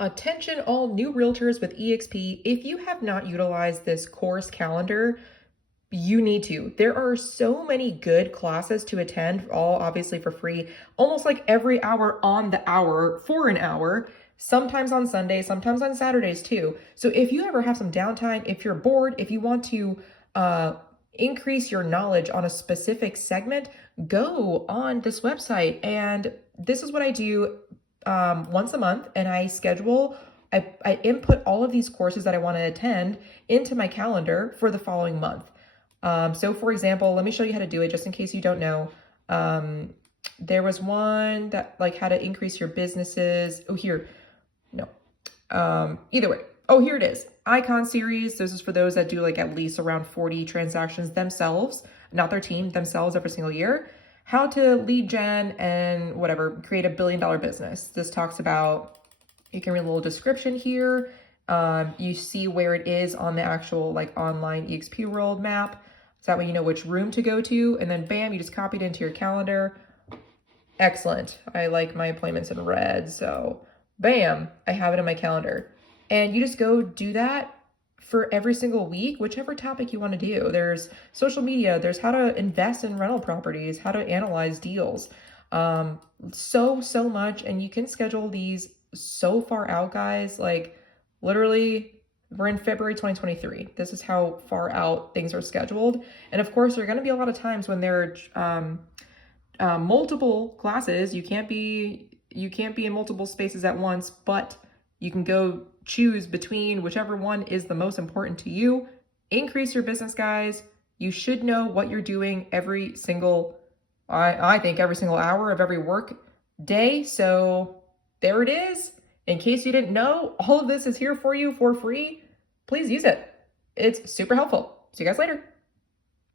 Attention all new realtors with EXP. If you have not utilized this course calendar, you need to. There are so many good classes to attend, all obviously for free, almost like every hour on the hour for an hour, sometimes on Sundays, sometimes on Saturdays too. So if you ever have some downtime, if you're bored, if you want to increase your knowledge on a specific segment, go on this website. And this is what I do once a month, and I input all of these courses that I want to attend into my calendar for the following month. So for example, let me show you how to do it just in case you don't know. There was one that like how to increase your businesses. Oh, here. No. Either way. Oh, here it is. Icon series. This is for those that do like at least around 40 transactions themselves, not their team, themselves every single year. How to lead gen and whatever, create $1 billion business. This talks about, you can read a little description here. You see where it is on the actual like online EXP world map. So that way you know which room to go to, and then bam, you just copy it into your calendar. Excellent. I like my appointments in red, so bam, I have it in my calendar. And you just go do that for every single week, whichever topic you want to do. There's social media, there's how to invest in rental properties, how to analyze deals. So much, and you can schedule these so far out, guys. Like literally, we're in February 2023. This is how far out things are scheduled. And of course, there are going to be a lot of times when there are multiple classes. You can't be in multiple spaces at once, but you can go choose between whichever one is the most important to you. Increase your business, guys. You should know what you're doing every single, I think every single hour of every work day. So there it is. In case you didn't know, all of this is here for you for free. Please use it. It's super helpful. See you guys later.